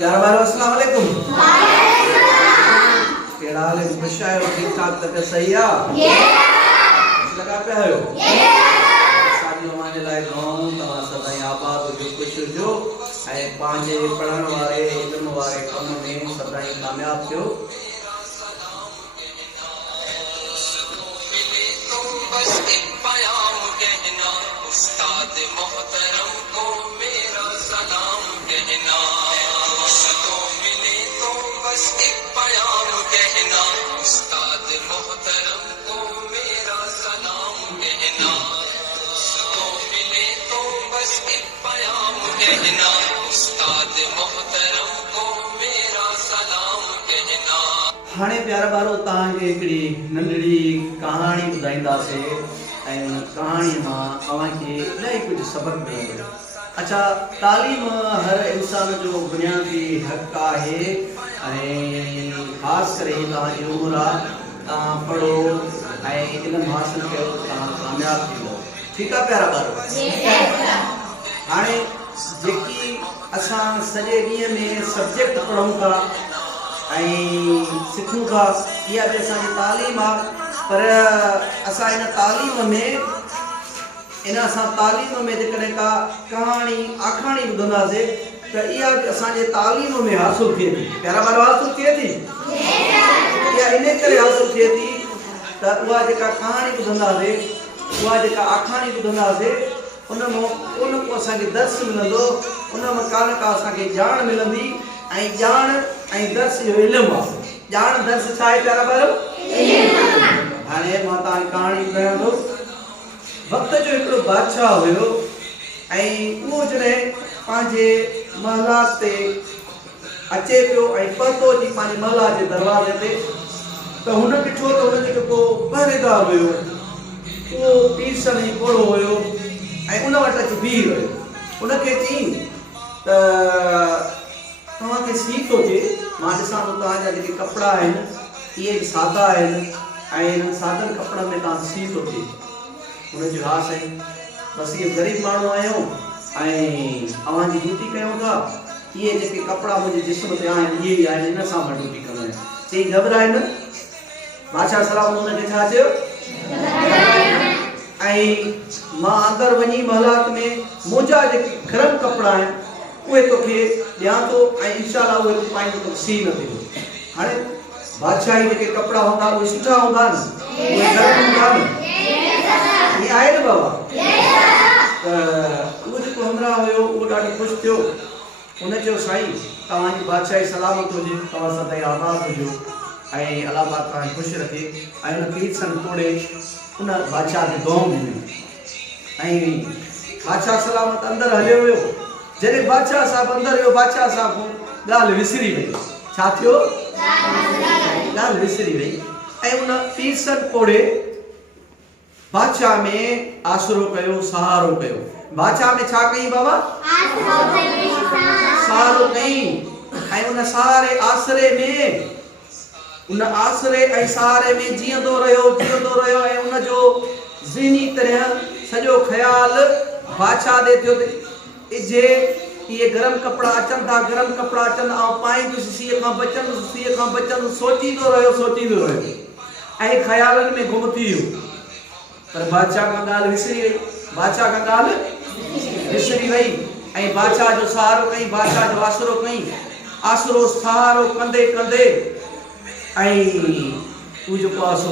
प्यारा भाई अस्सलाम वालेकुम। केड़ा हाल है? खुश आयो? ठीक ठाक तबीयत सही आ? लगा पे आयो? साडियो माने लाए गांव तवा सदाई आबाद जो खुश जो ऐ पांजे पढ़न वाले इल्म वाले कम में सदाई कामयाब थियो। बस एक प्याम कहना उस्ताद मोहतरम को मेरा सलाम कहना। तो मिले तो बस एक प्याम कहना उस्ताद मोहतरम को मेरा सलाम कहना। तो मिले तो बस एक प्याम कहना उस्ताद मोहतरम को मेरा सलाम कहना। हाणे प्यारा बारो तांखे हिकिड़ी नंढड़ी कहाणी ॿुधाईंदासीं ऐं उन कहाणी मां तव्हांखे इलाही कुझु सबक़ मिलंदो। अच्छा, तालीम हर इंसान जो बुनियादी हक़ आहे ऐं ख़ासि करे तव्हांजी उमिरि आहे, तव्हां पढ़ो ऐं इल्मु हासिलु कयो, तव्हां कामयाबु थींदो। ठीकु आहे प्यारा ॿार? हाणे जेकी असां सॼे ॾींहं में सब्जेक्ट पढ़ूं था ऐं सिखूं था, इहा बि असांजी तालीम आहे। पर असां इन तालीम में जेकॾहिं का कहाणी आखाणी ॿुधंदासीं त इहा बि असांजे तालीम में हासिलु थिए थी। प्यारा ॿार, हासिलु थिए थी? इहा इन करे हासिलु थिए थी त उहा जेका कहाणी ॿुधंदासीं, उहा जेका आखाणी ॿुधंदासीं, उन मां असांखे दर्स मिलंदो, उन मां का न का असांखे ॼाण मिलंदी। ऐं ॼाण ऐं दर्स जो इल्मु आहे। ॼाण दर्स छा आहे प्यारा ॿार? हाणे मां तव्हांखे कहाणी ॿुधायां थो। वक़्त जो हिकिड़ो बादशाह हुयो ऐं उहो जॾहिं पंहिंजे महलात ते अचे पियो ऐं पहुतो अची पंहिंजे महला जे दरवाज़े ते, त हुन ॾिठो त हुनजो जेको पहरेदार हुयो उहो पीसण ई पोड़ो हुयो ऐं उन वटि अची बीह रहियो। उनखे चई त तव्हांखे सी थो थिए, मां ॾिसां थो तव्हांजा जेके कपिड़ा आहिनि इहे बि सादा आहिनि ऐं इन्हनि सादनि कपिड़नि में तव्हां सी थो थिए। हुन चयो हा साईं, बसि इहे ग़रीब माण्हू आहियूं ऐं अव्हांजी ड्यूटी कयूं था। इहे जेके कपिड़ा मुंहिंजे जिस्म ते आहिनि इहे ई आहिनि, इन सां मां ड्यूटी कंदो आहियां। चई घबराए न। बादशाह सलाम हुनखे छा चयो? ऐं मां अंदरि वञी महलात में मुंहिंजा जेके गरम कपिड़ा आहिनि उहे तोखे ॾियां थो ऐं इंशाअल्लाह उहे तूं पाईंदो त सी न थींदो। हाणे बादशाही जेके कपिड़ा हूंदा उहे सुठा हूंदा आहिनि, उहे गरम हूंदा आहिनि, इहे आहे न बाबा? त उहो जेको हमराह हुयो उहो ॾाढो ख़ुशि थियो। हुन चयो साईं, तव्हांजी बादशाही सलामत हुजे, तव्हां सदाई आबाद हुजो ऐं अलाह पाक तव्हांखे ख़ुशि रखे। ऐं हुन पीर सन तोड़े उन बादशाह खे दुआऊं ॾिनियूं ऐं बादशाह सलामत अंदरि हलियो वियो। जॾहिं बादशाह साहिबु अंदरि वियो, बादशाह साहिबु ॻाल्हि विसरी वई। छा थियो? ॻाल्हि विसरी वई ऐं उन पीर सन तोड़े बादशाह में आसरो कयो, सहारो कयो। बादशाह में छा कई बाबा? सहारो कई। ऐं उन सहारे आसरे में, उन आसरे ऐं सहारे में जीअंदो रहियो ऐं उनजो ज़हनी तरह सॼो ख़्याल बादशाह ॾे थियो जे इहे गरम कपिड़ा अचनि था, आउं पाईंदुसि, सीअ खां बचंदुसि, सोचींदो रहियो ऐं ख़्यालनि में गुम थी वियो। पर बादशाह खां ॻाल्हि विसरी वई ऐं बादशाह जो सहारो कई, बादशाह जो आसरो कई। आसरो सहारो कंदे कंदे ऐं तूं जेको आहे सो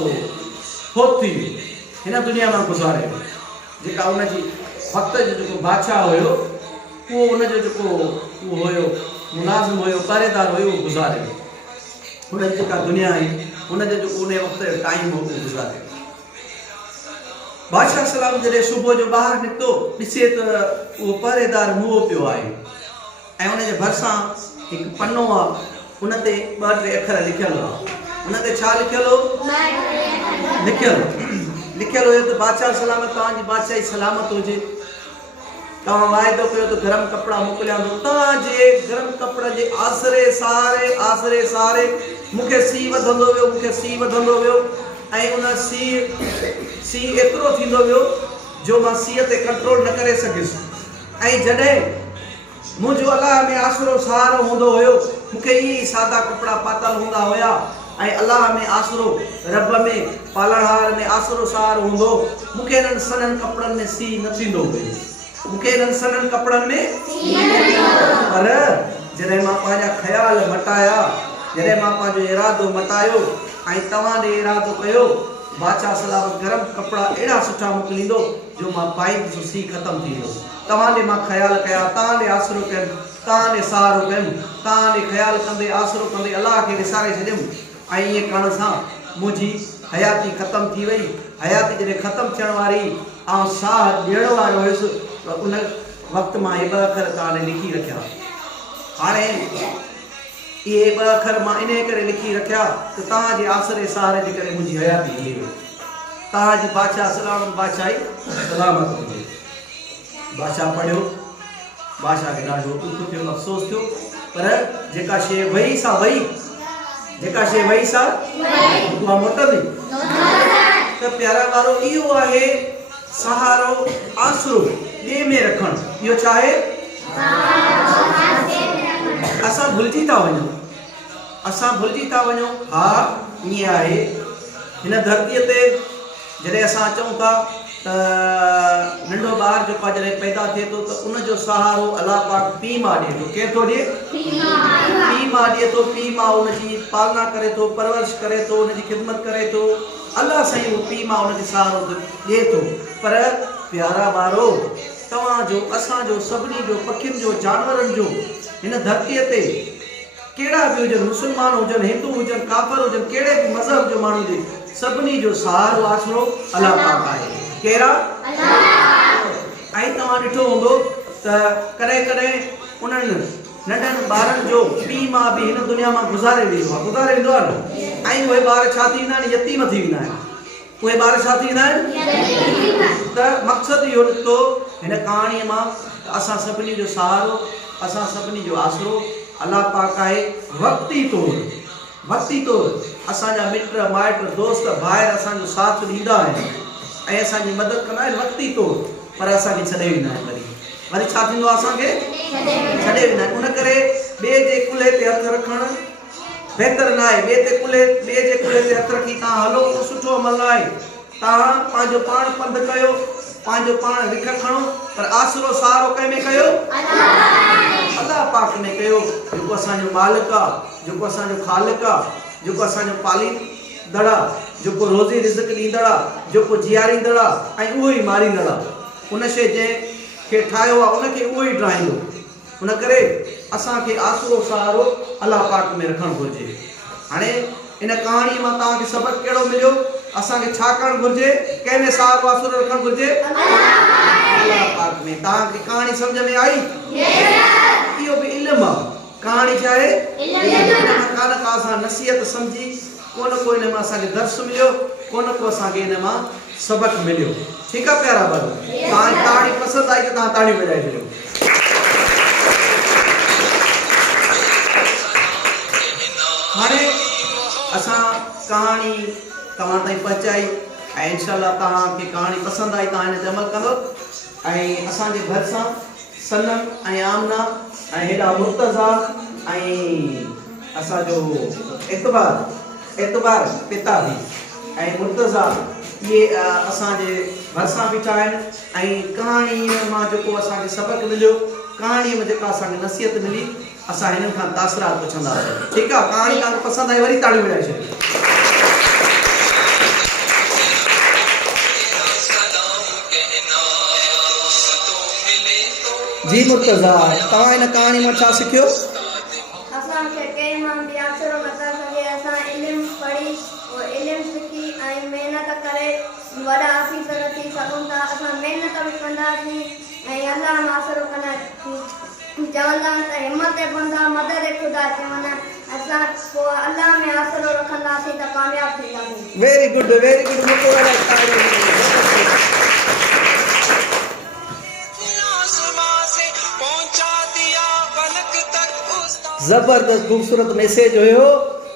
फोत थी वियो, हिन दुनिया मां गुज़ारे वियो। जेका उनजी वक़्त जो जेको बादशाह हुयो उहो उनजो जेको उहो हुयो मुलाज़िम हुयो, पहरेदार हुयो, उहो गुज़ारे वियो। हुनजी जेका दुनिया आई हुनजो जेको उन वक़्त जो टाइम हो उहो गुज़ारे वियो। बादशाह सलाम जॾहिं सुबुह जो ॿाहिरि निकितो, ॾिसे त उहो पहरेदार मुंहुं पियो आहे ऐं उनजे भरिसां हिकु पनो आहे, उन ते 2-3 अखर लिखियल आहे। उन ते छा लिखियल हो? लिखियल हुयो त बादशाह सलामत, तव्हांजी बादशाही सलामत हुजे, तव्हां वाइदो कयो त गरम कपिड़ा मोकिलियां थो। तव्हांजे गरम कपिड़े जे आसरे सहारे मूंखे सी वधंदो वियो ऐं उन सी एतिरो थींदो वियो जो मां सीअ ते कंट्रोल न करे सघियुसि। ऐं जॾहिं मुझो अल्लाह में आसरो सहारो होंदो हुयो मूंखे ई सादा कपड़ा पातल हूंदा हुया ऐं अल्लाह में आसरो रब में पालणहार में आसरो सहारो हूंदो मूंखे इन्हनि सननि कपड़नि में सी न थींदो हुयो मूंखे इन्हनि सननि कपड़नि में पर जॾहिं मां पंहिंजा ख़्याल मटाया जॾहिं मां पंहिंजो इरादो मटायो ऐं तव्हां ॾे इरादो कयो बादशाह सलामत गरम कपड़ा अहिड़ा सुठा मोकिलींदो जो मां पाईंदुसि सी ख़तमु थी वियो तव्हां ॾे मां ख़्याल कया तव्हां ॾे आसरो कयुमि तव्हां ॾे सहारो कयुमि तव्हां ॾे ख़्याल कंदे आसरो कंदे अलाह खे विसारे छॾियुमि ऐं ईअं करण सां मुंहिंजी हयाती ख़तमु थी वई हयाती जॾहिं ख़तमु थियण वारी ऐं साह ॾियण वारो हुयुसि त उन वक़्तु मां इहे ॿ अखर तव्हां ॾे लिखी रखिया हाणे इहे ॿ अखर मां इन करे लिखी रखिया त तव्हांजे आसरे सहारे जे करे मुंहिंजी हयाती हली वई तव्हांजी बादशाह सलामत बादशाही सलामत हुजे बादशाह पढ़ियो बादशाह खे ॾाढो दुख थियो अफ़सोस थियो पर जेका शइ वई सा वई जेका शइ वई सा उहा मोटंदी त प्यारा वारो इहो आहे सहारो आसरो ॿिए में रखणु इहो छा आहे असां भुलिजी था वञूं हा ईअं आहे हिन धरतीअ ते जॾहिं असां अचूं था त नंढो ॿार जेको जॾहिं पैदा थिए थो त उनजो सहारो अलाह पाक पीउ मां ॾिए थो केरु थो ॾिए पीउ मां ॾिए थो पीउ मां उनजी पालना करे थो परवरिश करे थो उनजी ख़िदमत करे थो अलाह साईं उहो पीउ मां उनखे सहारो ॾिए थो पर प्यारा ॿारो तव्हांजो असांजो सभिनी जो पखियुनि जो जानवरनि जो हिन धरतीअ ते कहिड़ा बि हुजनि मुस्लमान हुजनि हिंदू हुजनि काफ़र हुजनि कहिड़े बि मज़हब जो माण्हू हुजे सभिनी जो सहारो आसरो अलाह पाक आहे कहिड़ा ऐं तव्हां ॾिठो हूंदो त कॾहिं कॾहिं उन्हनि नंढनि ॿारनि जो पीउ मां बि हिन दुनिया मां गुज़ारे वेंदो आहे न ऐं उहे ॿार छा थी वेंदा आहिनि यतीम थी वेंदा आहिनि उहे ॿार छा थी वेंदा आहिनि त मक़सदु इहो निकितो हिन कहाणीअ मां त असां सभिनी जो सहारो असां सभिनी जो आसरो अलाह पाक आहे वक़्ती तौरु असांजा मिट माइट दोस्त भाइर असांजो साथ ॾींदा आहिनि ऐं असांजी मदद कंदा आहिनि वक़्ती तौरु पर असांखे छॾे वेंदा आहिनि वरी छा थींदो आहे असांखे छॾे वेंदा आहिनि उन करे ॿिए जे कुल्हे ते हथु रखणु बहितर न आहे ॿिए जे कुल्हे ते हथु रखी तव्हां हलो उहो सुठो अमल आहे तव्हां पंहिंजो पाण पंधु कयो पंहिंजो पाण विख खणो पर आसरो सहारो कंहिंमें कयो अलाह पाक में कयो जेको असांजो मालिक आहे जेको असांजो ख़ालिक आहे जेको असांजो पालींदड़ आहे जेको रोज़ी रिज़्क़ ॾींदड़ आहे जेको जीआरींदड़ आहे ऐं उहो ई मारींदड़ आहे उन शइ जंहिंखे ठाहियो आहे उनखे उहो ई ठाहींदो उन करे असांखे आसरो सहारो अलाह पाक में रखणु घुरिजे हाणे इन कहाणीअ मां तव्हांखे सबक़ु कहिड़ो मिलियो असांखे छा करणु घुरिजे कंहिंमें सहारो आसरो रखणु घुरिजे अलाह पाक में तव्हांखे कहाणी सम्झ में आई इहो बि इल्मु आहे कहाणी छा आहे कान का असां नसीहत सम्झी कोन को हिन मां असांखे दर्स मिलियो कोन को असांखे हिन मां सबक़ु मिलियो ठीकु आहे प्यारा ॿार तव्हांजी कहाणी पसंदि आई त तव्हां ताड़ियूं वॼाए छॾियो हाणे असां कहाणी तव्हां ताईं पहुचाई ऐं इनशाअल्लाह तव्हांखे कहाणी पसंदि आई तव्हां हिन ते अमल कंदो ऐं असांजे घर सां सनम ऐं आमना ऐं हेॾा मुर्तज़ा ऐं असांजो एतबार पिता बि ऐं मुर्तज़ा इहे असांजे भरिसां बीठा आहिनि ऐं कहाणीअ मां जेको असांखे सबक़ु मिलियो कहाणीअ में जेका असांखे नसीहत मिली असां हिननि खां तासरात पुछंदासीं ठीकु आहे कहाणी तव्हांखे पसंदि आई वरी ताड़ियूं वॼाए छॾियो जी मुर्तज़ा तव्हां हिन कहाणी मां छा सिखियो असांखे कंहिं मां बि आसरो नथा सघे असां इल्मु पढ़ी इल्मु सिखी ऐं महिनत करे वॾा ऑफिसर थी सघूं था असां महिनत बि कंदासीं ऐं अलाह मां आसरो कंदा चवंदा आहिनि त हिमत बंदा मदद ख़ुदा चवंदा असां पोइ अलाह में आसरो रखंदासीं त कामयाबु थींदासीं वेरी गुड ज़बरदस्त ख़ूबसूरत मैसेज हुयो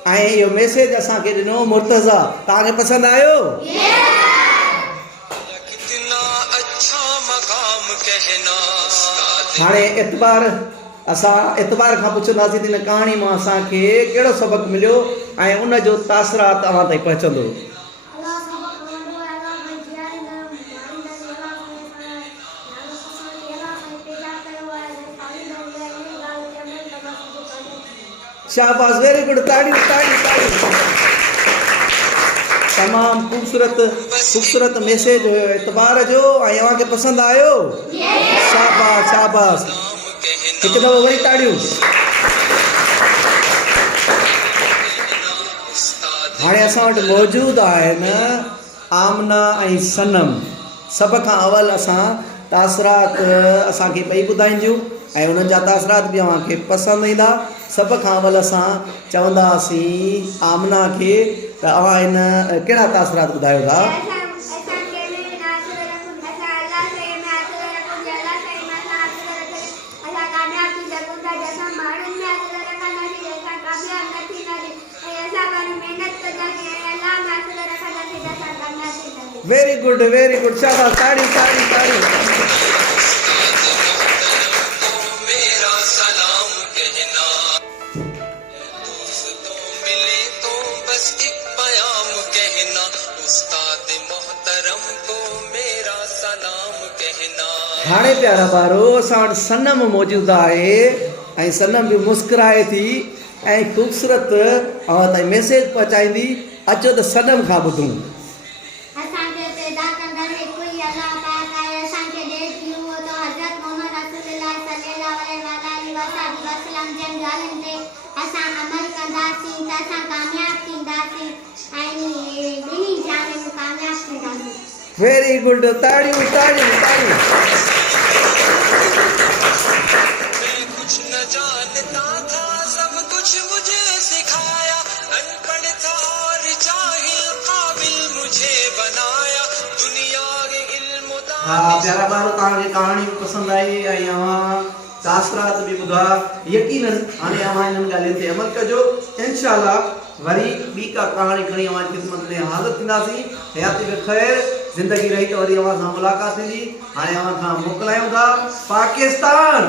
ऐं इहो मैसेज असांखे ॾिनो मुर्तज़ा तव्हांखे पसंदि आयो हाणे एतबार असां इतवार खां पुछंदासीं त हिन कहाणी मां असांखे कहिड़ो सबक़ु मिलियो ऐं उन जो तासिरात तव्हां ताईं पहुचंदो। अल्लाह सबक वंदो अल्लाह में जियारी न मारी न अल्लाह में नालो पसंद अल्लाह में पेशा कयो आहे खाली न इन ॻाल्हि ते अमल कंदासीं। शाबाश, वेरी गुड, ताड़ियूं ताड़ियूं ताड़ियूं। तमामु ख़ूबसूरत मैसेज हुयो इतवार जो ऐं अव्हांखे पसंदि आयो? शाबाश शाबाश, हिकु दफ़ो वरी ताड़ियूं। हाणे असां वटि मौजूदु आहिनि आमना ऐं सनम। सभ खां अवल असां तासिरात असांखे ॿई ॿुधाईंदियूं ऐं उन्हनि जा तासिरात बि अव्हांखे पसंदि ईंदा। सभ खां अवल असां चवंदासीं आमना खे त अव्हां हिन कहिड़ा तासिरात ॿुधायो था? वेरी गुड वेरी गुड, शाबाश, ताड़ी ताड़ी ताड़ी। मेरा सलाम कहना, दोस्तों मिले तो बस एक प्याम कहना, उस्ताद मोहतरम को मेरा सलाम कहना। हाणे प्यारा ॿारो असां वटि सनम मौजूदु आहे ऐं सनम बि मुस्कुराए थी ऐं ख़ूबसूरत अव्हां ताईं मैसेज पहुचाईंदी। अचो त सनम खां ॿुधूं। वेरी गुड, ताड़ियूं ताड़ियूं ताड़ियूं। मैं कुछ न जानता था, सब कुछ मुझे सिखाया, अनपढ़ था और जाहिल काबिल मुझे बनाया, दुनिया के इल्म हा प्यारा ॿार, तव्हांखे कहाणी बि पसंदि आई ऐं अव्हां तासिरात बि ॿुधा। यकीनन हाणे अव्हां हिननि ॻाल्हियुनि ते अमल कजो। इंशाअल्लाह वरी ॿी का कहाणी खणी अव्हांजी ख़िदमत में हाज़िर थींदासीं। हयाती बि ख़ैर, ज़िंदगी रही त वरी अव्हां सां मुलाक़ात थींदी। हाणे अव्हां खां मोकिलायूं था पाकिस्तान।